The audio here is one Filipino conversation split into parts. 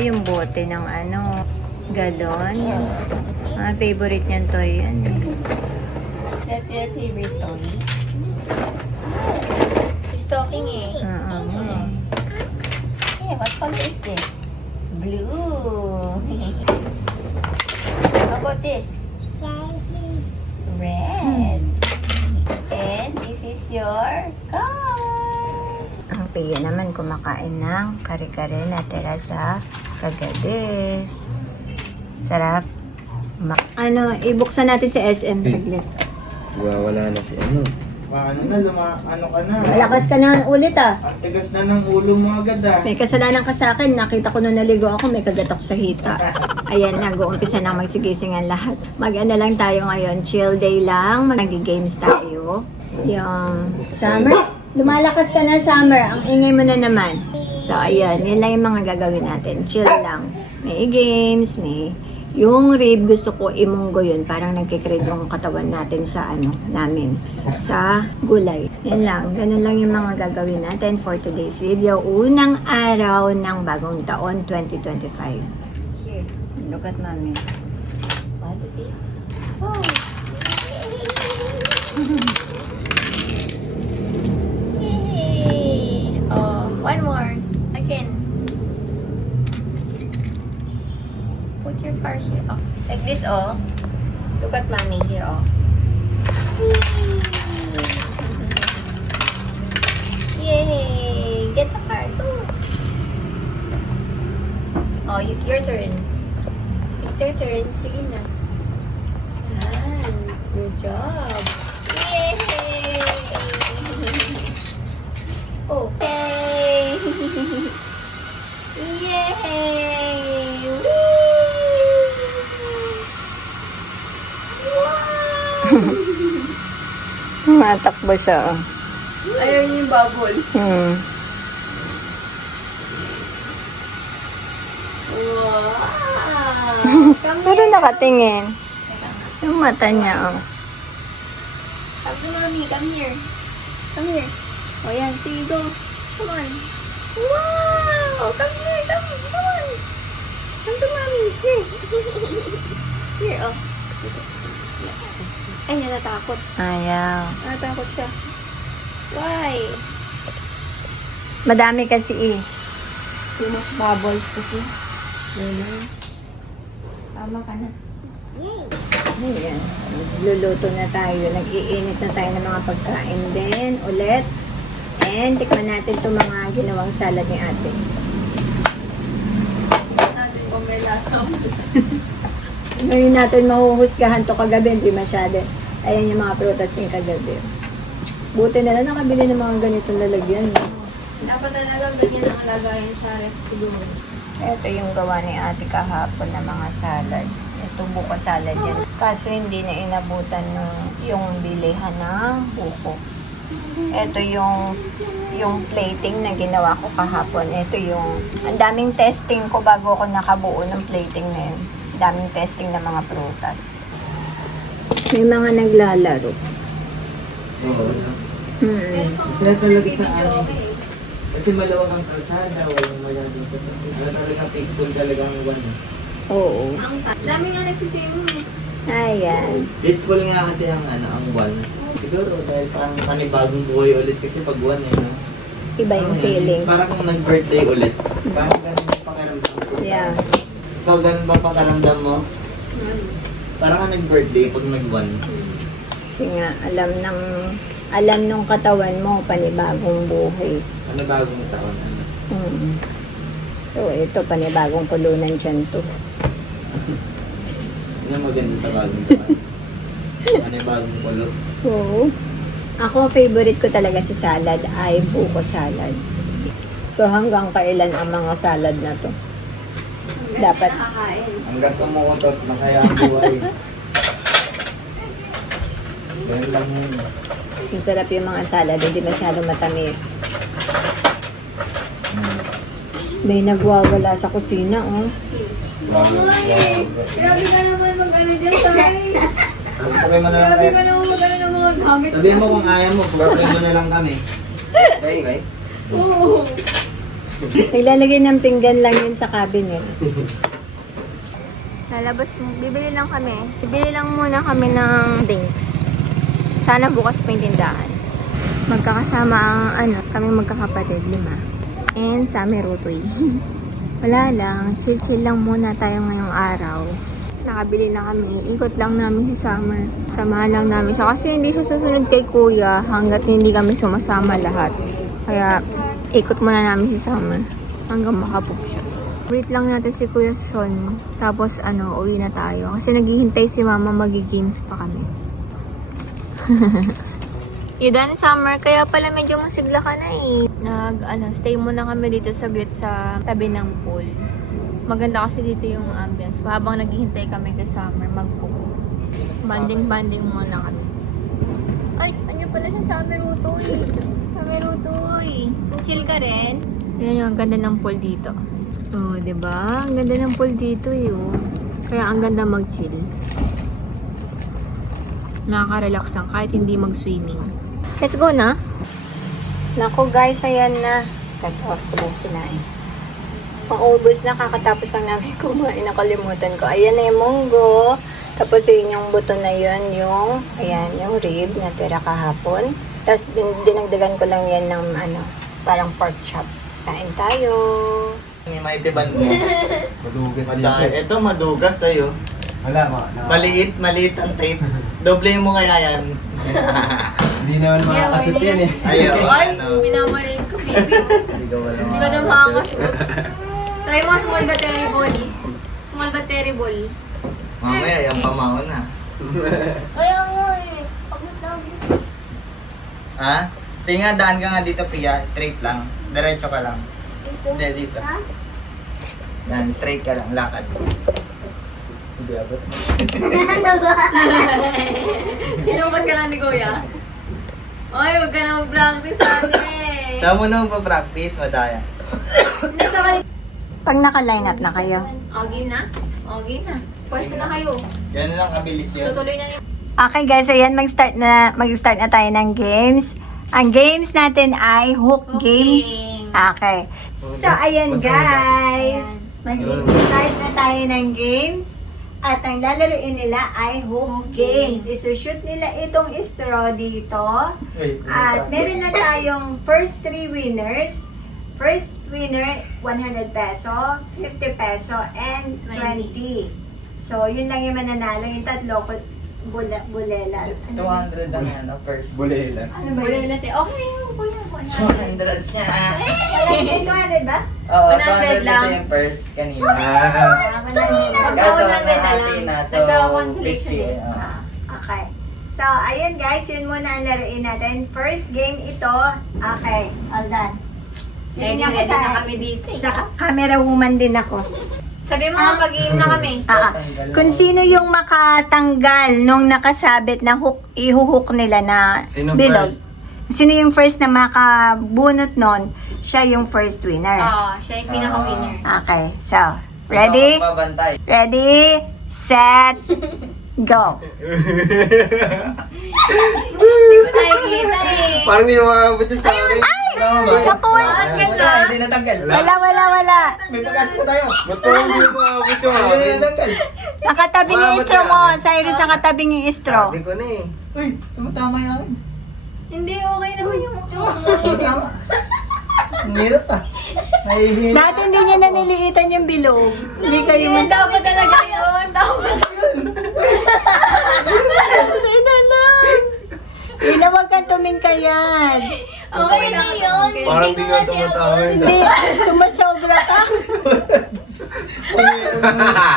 yung bote ng ano, galon. Favorite niyan toy yan eh. That's your favorite toy? Stocking eh. Hey, what color is this? Blue. How about this? Red. And this is your car. Ang Pia naman kumakain ng kare-kare na tira sa kagabi. Sarap. Ano, ibuksan natin si SM saglit. Wala na si ano. Ano na, ano ka na. Malakas ka na ulit ah. At tigas na ng ulo mo agad ah. May kasalanan ka sa akin. Nakita ko nung naligo ako, may kagat ako sa hita. Ayan, nag-uumpisa na magsigisingan lahat. Mag-ano lang tayo ngayon, chill day lang. Mag-games tayo. Yung summer. Lumalakas ka na, summer. Ang ingay mo na naman. So, ayan, yun lang yung mga gagawin natin. Chill lang. May games, may... Yung rib, gusto ko imunggo yun. Parang nagkikrave yung katawan natin sa ano, namin. Sa gulay. Yan lang. Ganun lang yung mga gagawin natin for today's video. Unang araw ng bagong taon, 2025. Here. Look at mommy. What is it? Oh. Yay! Oh, one more. Again. Put your car here. Oh. Like this, oh. Look at mommy here, oh. Yay! Get the car. Go. Oh, your turn. It's your turn. Sige na. Yan. Good job. Yay! Okay. Yay! Woo! Matakbo siya. Oh. Ayaw niyo yung bubble. Wow! Pero nakatingin. Yung mata niya, oh. Come to mommy. Come here. Come here. Oh, yan. Sige, go. Come on. Wow! Come here. Come on. Come to mommy. Here. Here, oh. Ay, natatakot. Ayaw. Natatakot siya. Why? Madami kasi eh. Too much bubbles kasi. Tama ka na. Ayan. Luluto na tayo. Nag-iinit na tayo ng mga pagkain din ulit. And tikman natin itong mga ginawang salad ni ate. Natin kung may lasa. Ngayon natin mahuhusgahan to kagabi. Hindi masyado. Ayan yung mga prutas ng kagabi. Buti na lang nakabili ng mga ganitong lalagyan. Dapat talaga ganyan ang lagayan sa ref siguro. Ito yung gawa ni ate kahapon na mga salad. Ito buko salad yan. Kaso hindi na inabutan yung bilihan ng buko. Ito yung plating na ginawa ko kahapon. Ito yung, ang daming testing ko bago ako nakabuo ng plating na yun. Daming testing ng mga prutas. May mga naglalaro. Oo. Sila talaga sa ano. Kasi maluwag ang kalsada, walang masyadong sa talaga peaceful talaga ang buwan. Oo. Ang dami nga nagsiswimming. Ayan. Peaceful nga kasi ang ano, ang buwan. Siguro dahil parang panibagong buhay ulit kasi pag buwan eh. No? Iba yung feeling. Parang kung nag-birthday ulit. Parang ganun yung pakiramdam ko. Yeah. Ikaw ganun ba pakiramdam mo? Parang ka nag-birthday pag nag-buwan. Kasi nga, alam nung katawan mo, panibagong buhay. Ano bagong taon? Ano? So, ito, panibagong kulunan dyan to. Ano maganda sa bagong taon? Ano yung bagong kulo? Oo. Ako, favorite ko talaga si salad ay buko salad. So, hanggang kailan ang mga salad na to? Dapat. Hanggang tumukutot, masaya ang buhay. Ganun lang yun. Masarap yung mga salad, hindi masyadong matamis. May nagwawala sa kusina, oh. Grabe ka naman mag-ano dyan, Tay. Sabi mo na lang Grabe kayo. ka naman mag-ano ng mga gamit. Sabihin mo kung ayaw mo, problem mo na lang kami. Okay, okay? Oo. Naglalagay ng pinggan lang yun sa cabinet. Lalabas mo. Bibili lang kami. Bibili lang muna kami ng drinks. Sana bukas pa yung tindahan. Magkakasama ang kami magkakapatid, 5. And Sami Rutoy. Wala lang. Chill-chill lang muna tayo ngayong araw. Nakabili na kami. Ikot lang namin si Summer. Samahan lang namin siya. Kasi hindi siya susunod kay Kuya hanggat hindi kami sumasama lahat. Kaya ikot muna namin si Summer hanggang makapoop siya. Wait lang natin si Kuya Sean. Tapos uwi na tayo. Kasi naghihintay si Mama, magi-games pa kami. Yun, Summer, kaya pala medyo masigla ka na eh. Stay muna kami dito saglit sa tabi ng pool. Maganda kasi dito yung ambience. Habang naghihintay kami kay Summer, mag-poop. Banding-banding muna kami. Ay, ano pala siya, Summer Rutoy. Summer Rutoy. Chill ka rin? Yan yung ganda ng pool dito. Oh, diba? Ang ganda ng pool dito yun. Kaya ang ganda mag-chill. Nakaka-relax lang kahit hindi mag-swimming. Let's go na. Naku guys, ayan na. Cut-off ko lang sinain. Maubos na, kakatapos lang namin kumain. Nakalimutan ko. Ayan na yung munggo. Tapos yun yung buto na yun, yung rib na tira kahapon. Tapos dinagdagan ko lang yan ng parang pork chop. Kain tayo. May tiban mo. Madugas Ito madugas sa'yo. Wala, Maliit ang tape. Doble mo kaya yan. Hindi naman makakashoot yan eh. Ayaw. Ay, minamaliit ko, baby. Hindi ka wala. Hindi ka na makakashoot. Try mo small battery ball. Small battery ball. Mamaya, yung pamaon na. Kaya nga eh. Pagod na ako. Ha? Sige nga, daan ka nga dito, Pia. Straight lang. Diretso ka lang. Hindi, dito. Ha? Yan, straight ka lang. Lakad. Hindi abot. Sinungkat ka lang ni Kuya. Ay, huwag ka na mag-practice sa akin eh. Damo na magpa-practice, madaya. Hindi sa kayo. Pag naka-line up na kayo. O, game na? O, game na. Pwesto na kayo. Yan lang kabilis yun. Tutuloy na yung... Okay guys, ayan, mag-start na tayo ng games. Ang games natin ay hook Hook games. games. Okay. So, ayan guys. Mag-start na tayo ng games. At ang lalaruin nila ay hook games. Isushoot nila itong straw dito. At meron na tayong first 3 winners. First winner, 100 peso, 50 peso, and 20. So, yun lang yung mananalo. Yung tatlo, bulela. 200 ang first. Bulela. Ano ba Wala yun? natin. Okay, Kuya. 200 na. May 200 ba? Oo, 200 100 lang. kasi yung first kanina. Kaso Kaso na nahati na, so nagka-consolation 50. eh. Okay. So, ayun guys, yun muna ang laruin natin. First game ito. Okay, all done. Ready Tingnan ko na kami dito eh. Sa camera woman din ako. Sabi mo nga pag-game na kami. Kung sino yung makatanggal nung nakasabit na hook, ihuhook nila na Sino bilog. first? Sino yung first na makabunot nun, siya yung first winner. Oo, siya yung pinaka-winner. Okay, so, ready? Pabantay. Ready, set, go. Hindi ko nakikita eh. Parang hindi makakabot yung sa akin. Nakuha. Tanggal na. Hindi natanggal. Wala. May pagas po tayo. Ba't parang hindi makakabot yung Hindi akin? natanggal. Nakatabi yung straw mo. Cyrus, nakatabi yung straw. Sabi ko na eh. Uy, tama yan. Hindi, okay naman yung mukha. Tama. Ang hirap ah. Nahihina. Dati hindi niya naniliitan yung bilog. Hindi kayo Hindi, dapat talaga yun. Dapat. Hindi na lang. Hindi na wag kang tumingkayan. Okay na yun. Parang di nga tumatawa yun. Hindi, sumasobra ka.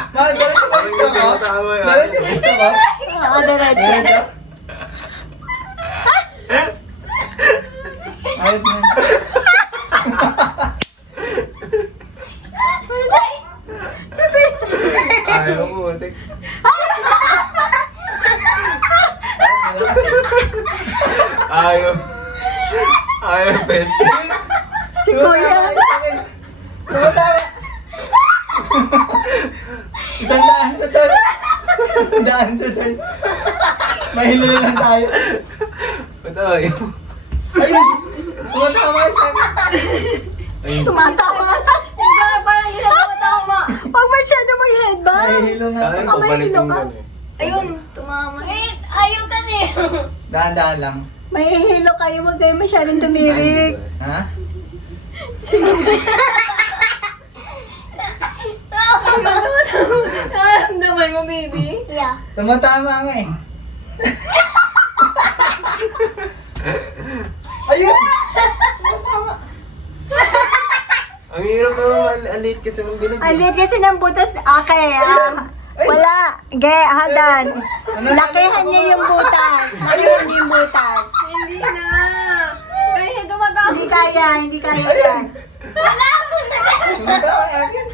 Mahal, galit yung Parang gusto hindi ko. tumatawa yun. Galit yung gusto ko. Oo, diretso. Ayos na. Ayaw mo, tek. Ayaw. Ayaw, best. Si Kuya. Tumatawa. Isang daan na doon. Daan na doon. Mahilo na lang tayo. Ba't ayaw? Ayun! Tumatawa sa akin. Ayun. Tumatawa. Parang yun ang tumatawa. Huwag masyado mag-headbang. Nahihilo nga. Kaya Baka ko balik mahilo yung ka. ano eh. Ayun, tumama. Ayaw kasi. Dahan-dahan lang. May hihilo kayo, huwag kayo masyadong tumirik. Ha? Naramdaman mo, baby? Yeah. Tumatama nga eh. Ayun! Ang hirap naman, alit kasi nung binigay. Alit kasi ng butas. Okay, wala. Hadan. Lakihan niya yung butas. Lakihan niya yung butas. Hindi na. Kaya tumatawa. Hindi kaya, hindi kaya yan. Wala ko na. Tumatawa nga yan.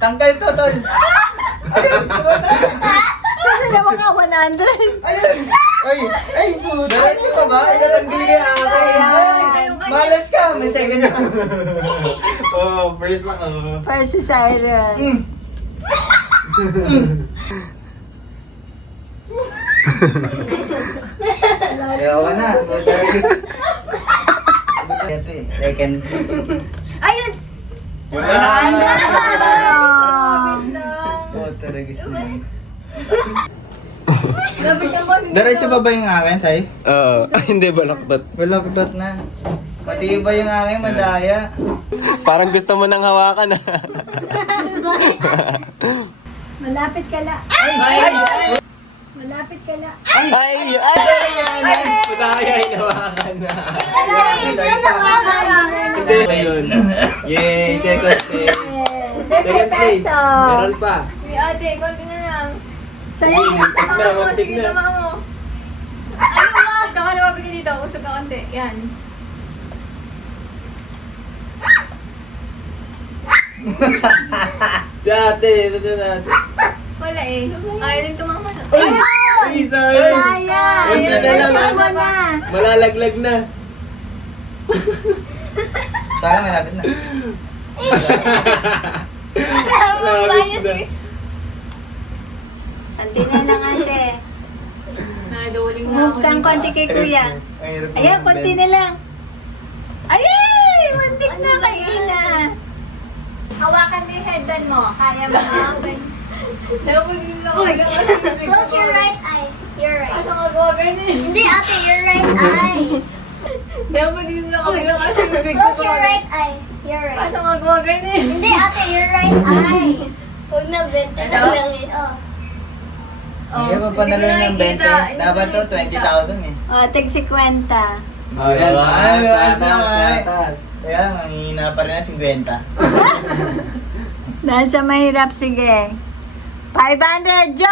Tanggal to, tol. Ayun! Tumatawa! Kasi naman ka 100. Ayun! Ay, puto! Diretso pa ba? Ay, natanggal niya ako. Ay, malas ka! May second ka. Oh, first ako. First si Cyrus. Ayaw ka na. Ito eh, second. Ayun. Wala. Puto, regis na yun. Lapit ako. Diretso pa ba yung akin, Sai? Oo. Hindi, balaktot. Balaktot na. Pati ba yung akin, madaya? Parang gusto mo nang hawakan ah. Malapit ka la. Ay! Malapit ka la. Ay! Ay! Madaya, hinawakan na. Hindi, ayun. Yay! Second place. Second place. Meron pa. Uy, ate, konti na lang. Sa'yo. Muntik Sige, na. tama mo. Ayun ba? Dito ka lumapit ka dito. Usog ka konti. Yan. Si ate, sa ate. Wala eh. Ayaw din tumama na. Ay! Sayang! Sayang. Konti na lang. Pressure mo na. Malalaglag na. Sayang, malapit na. Malapit na. Konti na lang ate. Naduling na Move kang konti kay kuya. Ayan, konti na lang. Ayay! Muntik na kay Ina. Hawakan mo yung headband mo. Kaya mo na. Naduling na ako. Close your right eye. Your right. Asa nga gawa ganyan? Hindi, ate, your right eye. Naduling na ako. Kasi bibig ko Close your right eye. Your right. Asa nga gawa ganyan? Hindi, ate, your right eye. Huwag na, benta na Ano? lang yun. Oh. Hindi mo panalo ng 20. Dapat to, 20,000 eh. O, tig 50. Oh, yan. Ay, Taas, taas, taas, taas. Kaya, mahina pa rin na 50. Nasa mahirap, sige. 500, Joe!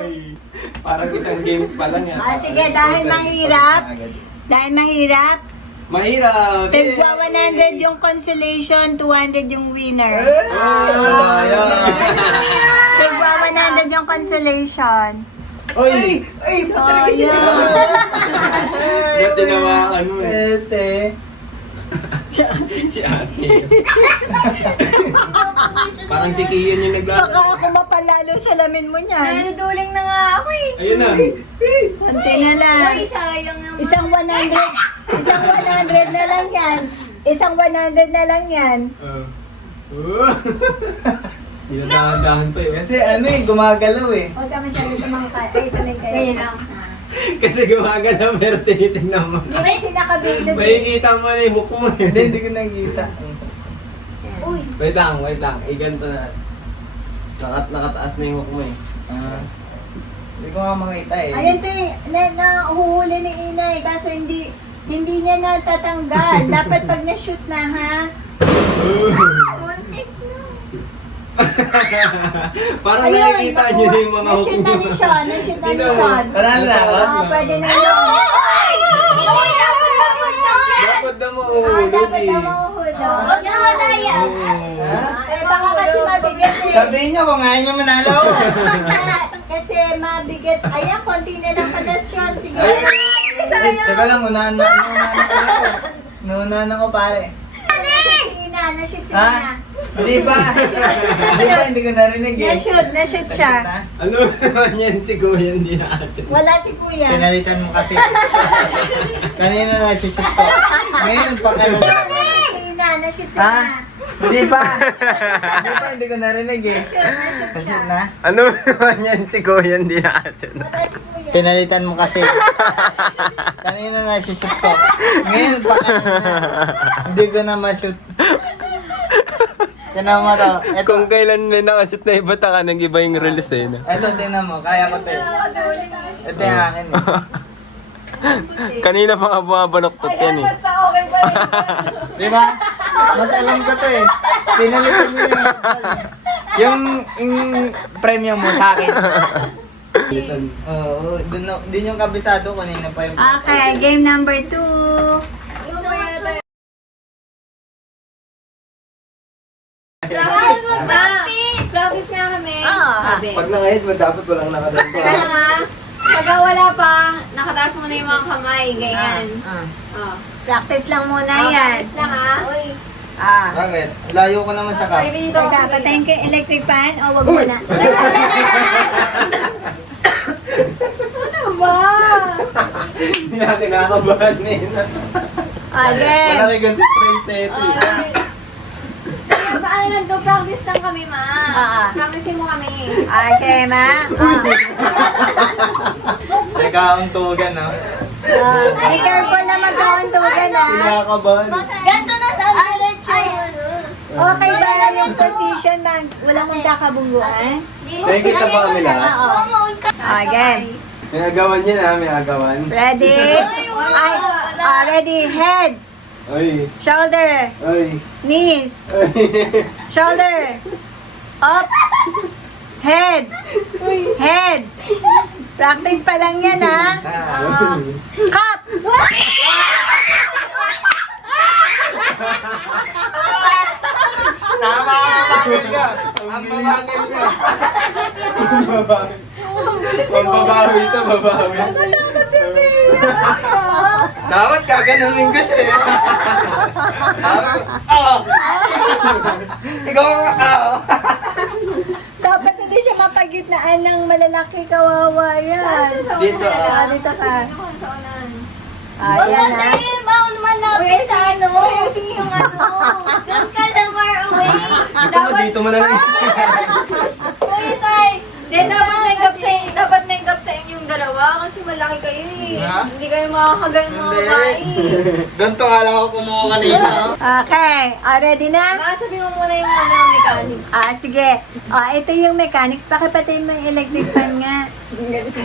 Ay! Parang isang games pa lang yan. Sige, dahil mahirap. Dahil mahirap, Mahirap! tigwa 100 yung consolation, 200 yung winner. Madaya. Tigwa 100 yung consolation. Ay! Ay! Patara kasi Sayang. dito. Ba't tinawakan mo eh? Ete. Si ate. Parang si Kian yung Baka naglalaro. ako mapalalo sa lamin mo niyan. Naduling na nga ako eh. Ayun na. Konti na lang. Ay, sayang naman. Isang 100 na lang yan. Isang 100 na lang yan. Dinadahan pa yun. Kasi ano eh, gumagalaw eh. Huwag ka masyado tumangkay. Ay, tuloy kayo. Ganyan lang. Kasi gumagana pero tinitingnan mo. Di ba sinakabilog? Makikita mo na yung hook mo eh. Hindi ko nakikita. Uy. Wait lang. Eh, ganito na. Nakataas na yung hook mo eh. Ah. Hindi ko nga makita eh. Ayan te, nahuhuli ni Inay. Kaso hindi niya natatanggal. Dapat pag na-shoot na ha. Muntik na. Parang nakikita nyo na yung mga hook na-shoot na ni Sean. Na-shoot na ni Sean. Panalo na ako? Pwede na yun. Uy, dapat dapat sa Dapat na mo Dapat eh. na mahuhulog. Huwag na madaya. Baka kasi mabigat eh. Sabihin nyo kung ayaw nyo manalo. Kasi mabigat. Ayan, konti na lang pala Sean. Sige. Ay, teka lang, unahan na ako. Naunahan ako pare. Na-shoot si Ina. Na-shoot si Ha? Ina. Di ba? Di ba, hindi ko narinig eh. Na-shoot siya. Ano naman yan si Kuya, hindi na-action. Wala si kuya. Pinalitan mo kasi. Kanina nasisip ko. Ngayon pa ka na. Na-shoot Ha? siya. Di ba? Di ba, hindi ko narinig eh. Na-shoot Kasi siya. na. Ano naman yan si Kuya, hindi na-action. Wala si kuya. Pinalitan mo kasi. Kanina nasisip ko. Ngayon pa ka na. Hindi ko na ma-shoot. Tinan mo to. Kung kailan may nakashoot na iba ka, nag-iba yung release eh. No? Ito, tinan mo. Kaya ko to eh. Ito yung akin eh. Kanina pa nga bumabaloktot yan eh. Basta okay pa rin. Di ba? Mas alam ko to eh. Pinalitan mo yung premium mo sa akin. Oo, dun yung kabisado kanina pa yung... Okay, game number 2. Practice nga kami. Oo. Pag nangahit mo, dapat walang nakadanto. Kaya nga, pagka wala pa, nakataas mo na yung mga kamay, ganyan. Oh. Practice lang muna yan. Practice lang ha. Bakit? Layo ko naman sa kap. Pwede dito. Patayin ko yung electric fan o wag mo na? Ano ba? Hindi na kinakabahan eh. Again. Malaki si Praise na ito. Paano nagdo-practice lang kami, ma? Practicein mo kami. Okay, ma. Nagkauntugan, no? Be careful na magkauntugan, ha? Kinakabahan. Ganto na lang diretso yung ano. Okay ba yung position na walang magkakabungguan? Nakikita ba kami lahat? Oo. Again. May agawan niya na, may agawan. Ready? Ready. Head. Ay, Shoulder. ay, Knees. ay. Shoulder. Up. Head. Head. Practice pa lang yan, ha? Cup. Tama ang babagal ka! Ang babagal ka! Pambabawi ito, babawi. Natakot si Tia. Dapat gaganunin kasi. Ikaw ang Dapat hindi siya mapagitnaan ng malalaki, kawawa yan. Dito, Dito ka. Ako, sa unahan. Ayan na. Sige, bawal malapit sa ano. Sige yung ano. Doon ka sa far away. Gusto mo dito mo na lang. Kuya Tay. Dapat may gap sa inyong dalawa kasi malaki kayo eh. Ha? Hindi kayo makakagal mga babae. Ganito nga lang ako kumuha kanina. Okay. Ready na? Ma, sabi mo muna yung mechanics. Sige. Ito yung mechanics. Pakipatayin mo yung electric fan nga.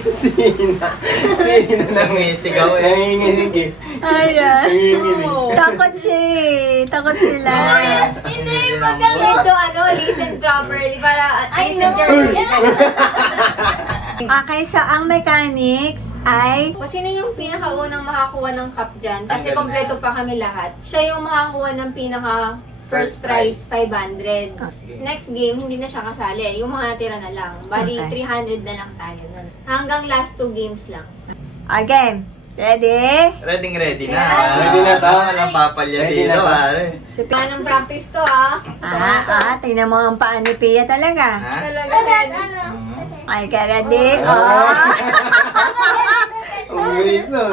Sina. Sina na. Nangisigaw eh. Nanginginig eh. Ayan. Nanginginig. Takot siya eh. Takot sila. Hindi, magaling. Ito listen properly para listen carefully. Okay, so ang mechanics ay... Kung sino yung pinakaunang makakuha ng cup dyan, kasi kompleto pa kami lahat, siya yung makakuha ng pinaka first prize, 500. Next game, hindi na siya kasali. Yung mga natira na lang. Bali, Okay. 300 na lang tayo. Hanggang last 2 games lang. Again. Ready? Ready na. Ready na to. Walang papalya Ready dito, na to. pare. Anong practice to, ah? Tingnan mo ang paa ni Pia talaga. Ha? Talaga, Sunod, Ted. ano? Ay, ka ready? Ang bilis no.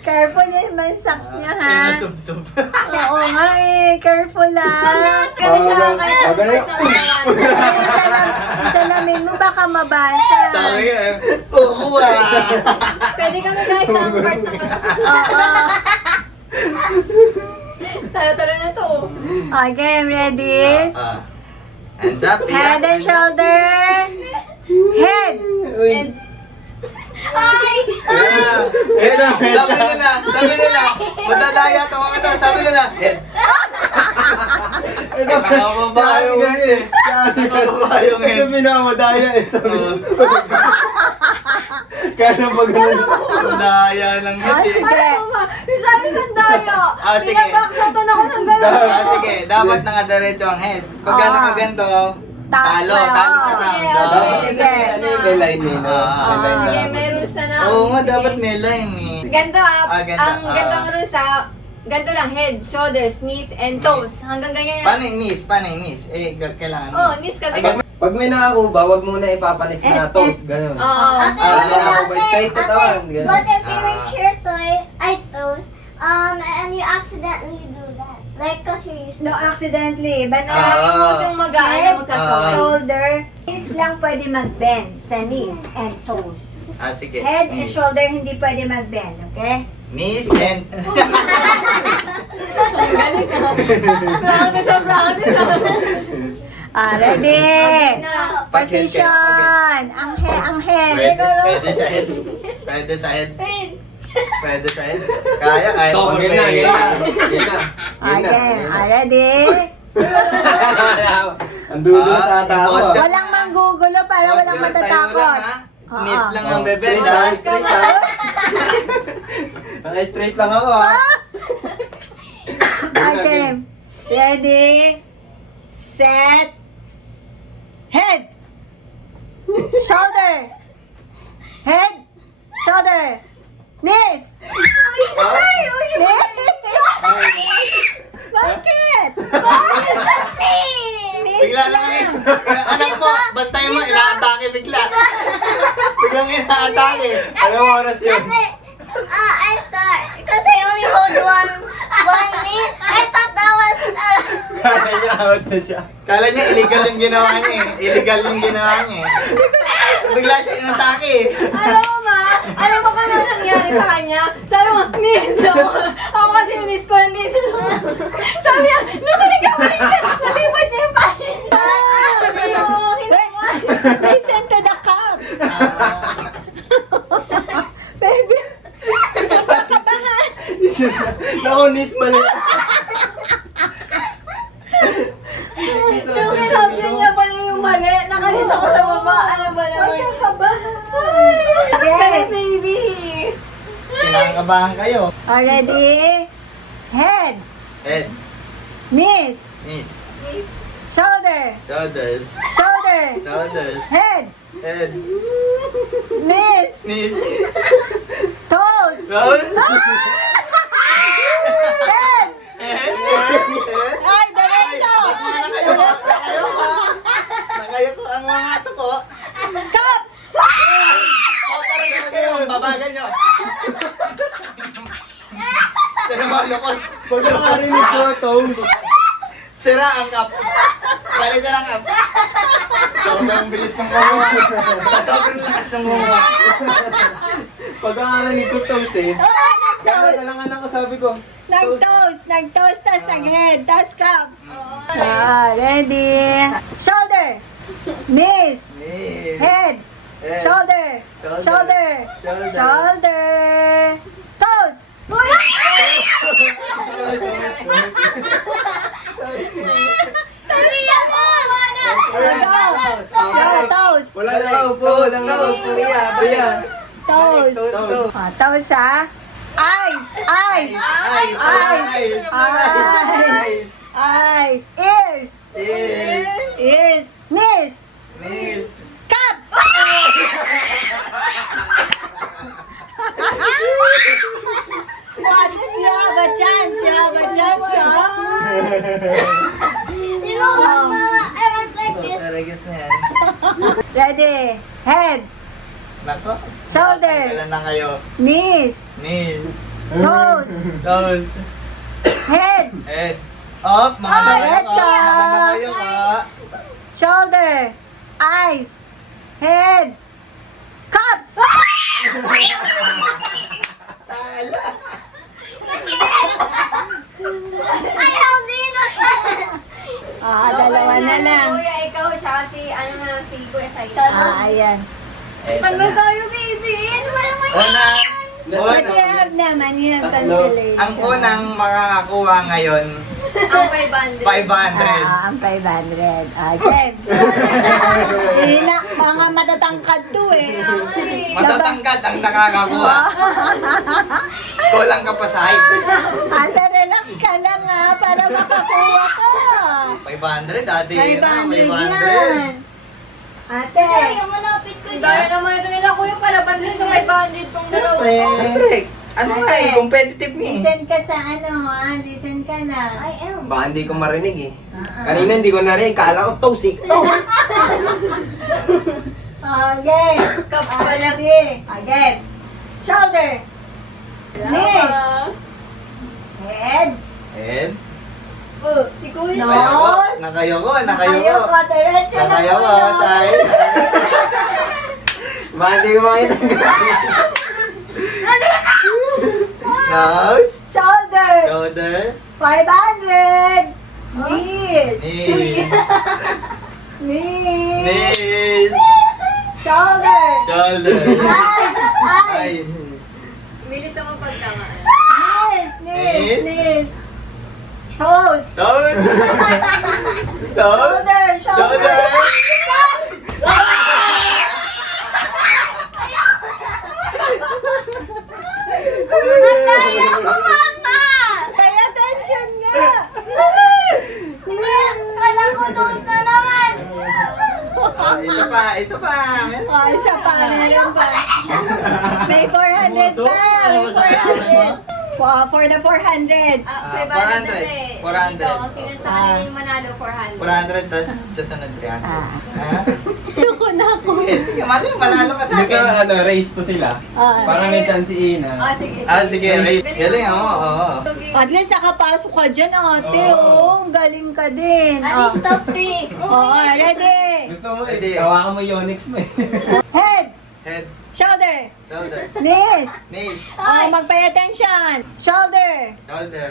Careful yung man socks niya, ha? Pinasubsob. Oo nga eh. Careful lang. Kami sa Ah, akin. ganun. Isalamin mo baka mabasa. Sabi ka eh. Kukuha. Pwede kami guys sa parts ng Tara-tara na to. Okay, ready? Hands up. Head and shoulder. Head. Uy. Ay! Sabi nila, madadaya to mga to. Sabi nila, head. Nakakababae yung head eh. Nakakababae yung head. Ito minamadaya eh. Sabi niya. Kaya na pag Madaya ng head eh. Sige. Sabi sandaya. Sige. Pinabaksotan ako ng gano'n. Sige, dapat nakadiretso ang head. Pag ganito, talo sa sound. Sige. Ano yung may line eh. no? May line Sige, na. may rules na lang. Oo nga, dapat may line eh. Ganto Ganto. ang rules Ganito lang, head, shoulders, knees, and toes. Hanggang ganyan yan. Paano yung knees? Paano yung knees? Eh, kailangan Oh, knees ka. Ganyan. Pag may nakakuba, wag muna ipapanext na toes. Ganun. Oo. Nakakuba, straight to tawan. Ganun. But if you reach your toes, and you accidentally do that, like, cause you used No, accidentally. Basta Yung musong magaan na magkasama. shoulder, knees lang pwede mag-bend sa knees and toes. Ah, sige. Head and Knees. shoulder hindi pwede mag-bend, okay? Knees and... Galing ka. Practice. Ready? Na. Position. Ang head. Pwede sa head. Pwede sa head. Head. Pwede sa head. Kaya. Oh, ganyan na, ganyan na. Ganyan na. Okay, ready? Ang dulo sa tao. Ah, Walang manggugulo para walang Posture, tayo matatakot. lang, ha? Knees lang ang bebe. Straight ha? lang, straight lang. Naka-straight lang ako ha. Okay. Ready? Set. Head. Shoulder. Head. Shoulder. Knees. Bakit? Bigla lang eh. Anak mo, bantay mo, ina-atake bigla. Biglang ina-atake. Anong oras yun? I thought, because I only hold one knee, I thought that was, Kala niya, out na siya. Kala niya illegal yung ginawa niya eh. Illegal yung ginawa niya eh. Bigla siya inatake eh. Alam mo ka na nangyari sa kanya? Sabi mo, knees ako. Ako kasi yung knees ko nandito. Sabi niya, nakaligawan siya. Nalipad niya yung pahin. Listen to the cups. Baby. Naku, nis mali. Yung kinopya niya pala yung mali. Nakanis ako sa baba. Ano ba naman? Ay, baby. Kinakabahan kayo. Ready? Head. Head, Knees. knees, Knees. Shoulder. shoulders, Shoulder. shoulders, Head. head, Knees. knees, Toes. toes, Head. head, head. Ay, diretso. Nakayo ko, nakayo ko. Nakayo ko ang mga tuko. Cups. Paparegas kayo, babagan nyo. Pero malukot. Pag nakarinig ko, toes. Sira ang cup. Balik na ang cup. Sobrang bilis ng kumuha. Sobrang lakas ng kumuha. Pag nakarinig ko, toes eh. Gano'n talangan ako, sabi ko. Nag-toes. Nag-toes. Tas nag-head. Tas cups. Ready? Shoulder. Knees. Knees. Head. Head. Shoulder. Shoulder. Shoulder. Shoulder. Toes. Toes. Wala na ako po, wala na ako po. Baya. Toes. Toes. Toes ha. Eyes. Eyes. Eyes. Eyes. Eyes. Eyes. Ears. Ears. Ears. Knees. Knees. Cups. What is you have a chance? You have a chance, huh? you know what, Mama? I went like this. Paparegas na yan. Ready? Head. Nako. Shoulder. Kailan na kayo? Knees. Knees. Toes. Toes. Head. Head. Up. Mga Ay, dalawa. echa. Mga kayo pa. Shoulder. Eyes. Head. Cups. I held it Dalawa na lang. Kuya, ikaw siya si, si Kuya Saito. Ayan. Eto Tagal na. tayo, baby. Ano ba naman Unang, Mag-have naman yan, cancellation. ang unang makakakuha ngayon, Ang 500. 500. Ang 500. James. Mga matatangkad to eh. Matatangkad ang nakakakuha. Kulang ka pa sa height. Ate, relax ka lang ha, para makakuha ka. 500, dati 500 na, 500. yan. Ate. Yung malapit ko Dahil naman ito nila, kuya, para bandin sa 500 tong dalawa. Siyempre, Ano nga eh, competitive nga eh. Listen ka sa ano ha, listen ka lang. I am. Baka hindi ko marinig eh. Kanina hindi ko narinig. Kala ko toast eh. Toast! Again. Again. Shoulder. Knees. Head. And? Oh, si Kuya. Nose. Nakayoko. Ayoko, diretso lang Nakayoko, ulo. side. Baka hindi ko makita ang Nose. Shoulder. Shoulder. 500. Knees. Knees. Knees. Knees. Shoulder. Shoulder. Eyes. Eyes. Eyes. Bilis ako pagtamaan. Knees. Knees. Knees. Knees. Toes. Toes. Toes. Shoulder. Shoulder. Kaya kumama! Pay attention nga. Hindi, kala ko toast na naman. Isa pa. Oh, isa pa. Meron pa. May 400 Puso? pa. Ano May ba sa 400. For the 400. Ah, 400. 500. 400. Ito, kung sino sa kanila yung manalo, 400. 400 tas susunod 300. Ah. Ha? Suko na ako. Sige, manalo ka sa Gusto akin. ano, race to sila. Ah. Para may chance si Ina. Ah, sige. Sige, race. Galing, oo. At least nakapasok ka dyan, ate. Oo. Oo, galing ka din. At least top 3. Oo, ready. Gusto mo Hindi. eh, hawakan mo yung Onyx mo eh. Head, Head, shoulder, shoulder, knees. knees, Oh, mag-pay attention. Shoulder, shoulder,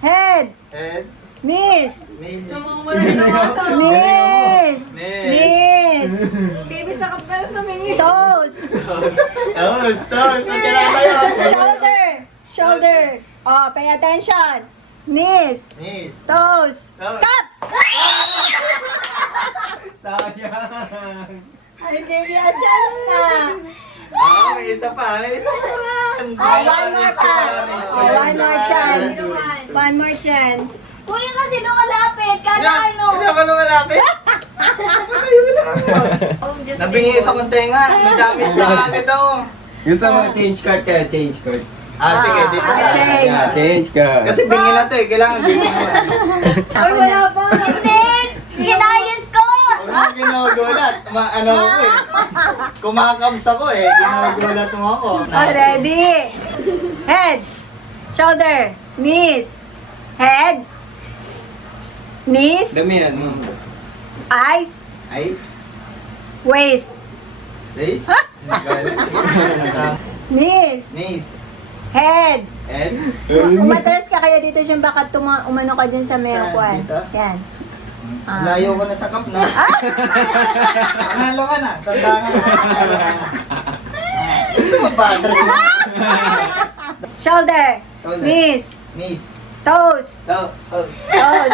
head, head, knees. knees, Namumula na ako. Knees. Knees. Knees. Baby, sakap ka lang tumingin. Toes. toes, toes, magkala tayo. Shoulder. Shoulder. Oh, pay attention. Knees. Knees, Toes. Toes. Cups. Sayang. I gave you a chance na. may isa pa. Oh, one more pa. Oh, one more chance. One more chance. Kuya kasi lumalapit, kada ano. Hindi ako lumalapit. Nakatayo lang ako. Oh, just Nabingis akong tenga. Nadamage na agad ako. Gusto mo change card kaya change card. Sige, dito ka. change. Yeah, change card. Kasi bingin na to eh. Kailangan bingin mo. Ay, wala pa. Hindi, kinayos ko. Ano ginugulat? Ano ako eh. Kumakabs ako eh. Ginugulat mo ako. Oh, ready? Head, shoulder, knees, head, knees, Damihan mo. eyes, Eyes. waist, Face. knees, Knees. head. Head. Umatras ka kaya dito siya baka umano ka din sa Saan? meron. Dito? Yan. Layo ko na sa cup na. Panalo ka na. Tanda ka na. Gusto mo ba? Atras mo. Shoulder, Shoulder. knees, Knees. toes, Oh. toes,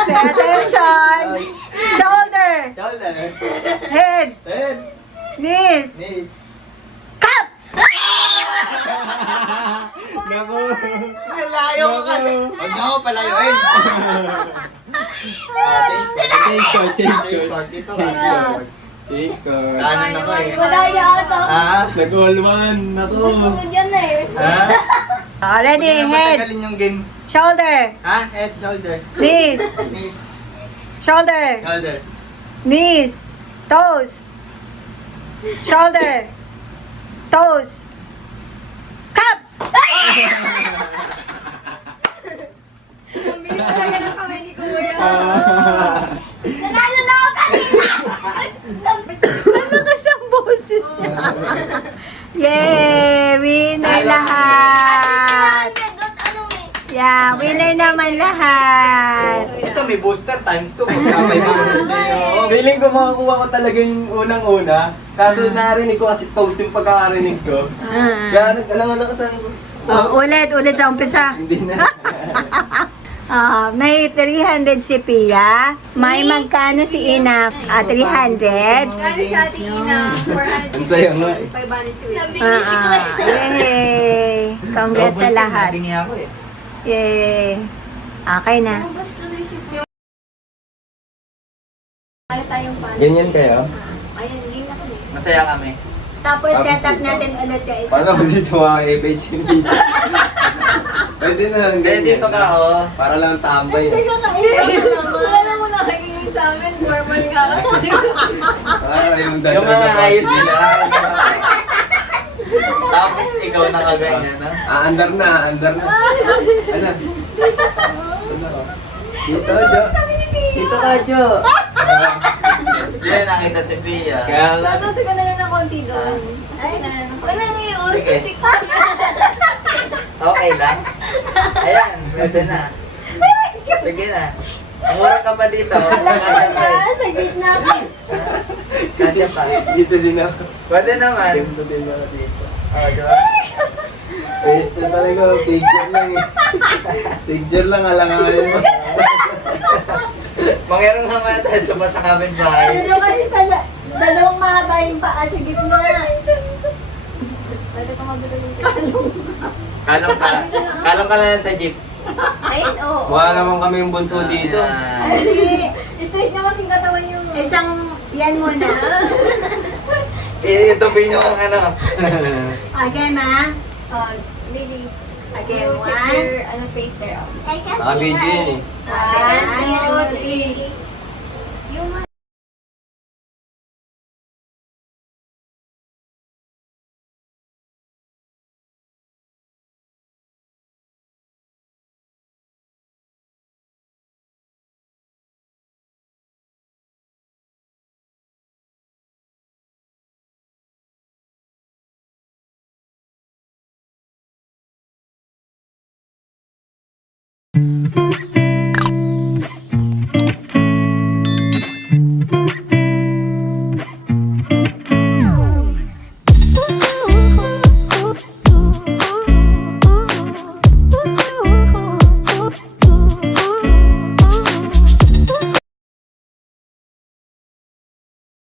pay attention. Shoulder, Shoulder. head, Head. knees, Knees. cups. Naku. Ay, layo ko kasi. Huwag na ako palayuin. Change card, change Change card. card. Dito Change ka. card. Change card. Kanan ako eh. Wala yata. Ha? Nag-all one. Naku. Sunod yan na eh. Ha? Already, Huwag na head, matagalin yung game. shoulder, Ha? Head, shoulder. knees, Knees. shoulder, Shoulder. knees, toes, shoulder, toes, cups. Ang bilis talaga ng kamay ni Kuya. Nanalo na ako kanina. Malakas ang boses niya. Yay! Winner lahat! Ano may? Yeah, winner naman lahat. Ito may booster times 2. Pagkabay ba ko Feeling ko makakuha ko talaga yung unang-una. Kaso narinig ko kasi toast yung pagkakarinig ko. Kaya nag-alang-alang ka sa... Ulit sa umpisa. Hindi na. May 300 si Pia. May magkano si Ina? 300. Kali sa ating ina, 400 Ang saya nga eh. 500 si Will. Yay! Congrats sa lahat. Nabingi ako eh. Yay! Okay na. Kaya tayong pan. Ganyan kayo? Ayun, game na kami. Masaya kami. Tapos Tapos set up dito. natin ulit yung isa. Paano mo dito mga FH dito? Pwede na lang Hindi, dito ka, oh. Para lang tambay. Hindi ka kailangan naman. Wala mo nakikingin sa amin. Normal ka kasi. Para yung Yung mga ayos nila. Tapos ikaw nakaganyan, no? Andar na, andar na. Ano? Dito, Jo. Dito ka, Jo. Yan, nakita si Pia. Kaya nga. Shoutout ka na lang ng konti doon. Wala na yung Sige. Okay lang? Ayan, pwede na. Sige na. Mura ka pa dito. Alam ko Kasya pa. na, sa gitna ka. Kasya pa. Dito din ako. Pwede naman. Dito din ako dito. Oh, diba? Face na talaga, picture lang eh. Picture lang, alanganin mo. Mangyarong naman tayo sa kapitbahay. Ano kayo sa dalawang mahaba yung paa sa gitna. Pwede ka mabili yung Kalong ka lang sa jeep. Ayun, oo. Mukha naman kami yung bunso dito. Ayan. Kasi Straight nyo kasing katawan yung... isang yan muna. Itubin nyo ang ano. Okay, ma? Baby. Okay, You check one. your face there. I can't see Nakabidyo yun eh. One, two, three. Yung